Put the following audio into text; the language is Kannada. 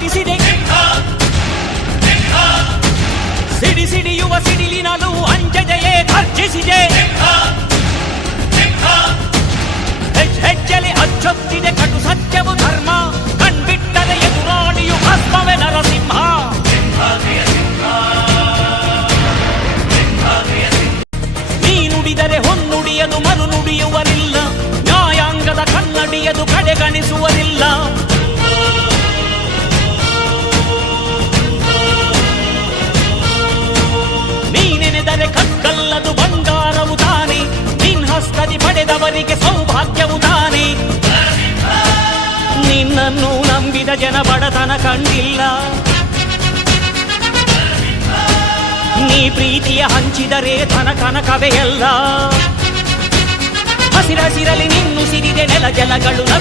ಘಟಿಸಿದೆ. ಸಿಡಿ ಸಿಡಿಯುವ ಸಿಡಿಲಿನಲು ಅಂಜದೆಯೇ ಘರ್ಜಿಸಿದೆ. ಹೆಜ್ಜೆಲೆ ಅಚ್ಚೊತ್ತಿದೆ ಕಟು ಸತ್ಯವು ಧರ್ಮ, ಕಣ್ಬಿಟ್ಟರೆ ಎದುರಾಳಿಯು ಭಸ್ಮವೇ ನರಸಿಂಹ. ನೀ ನುಡಿದರೆ ಹೊನ್ನುಡಿಯದು ಮರು ನುಡಿಯುವರಿಲ್ಲ, ನ್ಯಾಯಾಂಗದ ಕನ್ನಡಿಯದು ಕಡೆಗಣಿಸುವರಿಲ್ಲ. ನೀನೆನೆದರೆ ಕಕ್ಕಲ್ಲದು ಬಂಗಾರವು ತಾನೆ, ನಿನ್ ಹಸ್ತದಿ ಪಡೆದವರಿಗೆ ಸೌಭಾಗ್ಯವು ತಾನೆ. ನಿನ್ನನ್ನು ನಂಬಿದ ಜನ ಬಡತನ ಕಂಡಿಲ್ಲ, ನೀ ಪ್ರೀತಿಯ ಹಂಚಿದರೆ ಧನ ಕನಕವೇ ಎಲ್ಲ. ಹಸಿರಸಿರಲಿ ನಿನ್ನು ಸಿರಿದೆ ನೆಲ ಜಲಗಳು ನಗು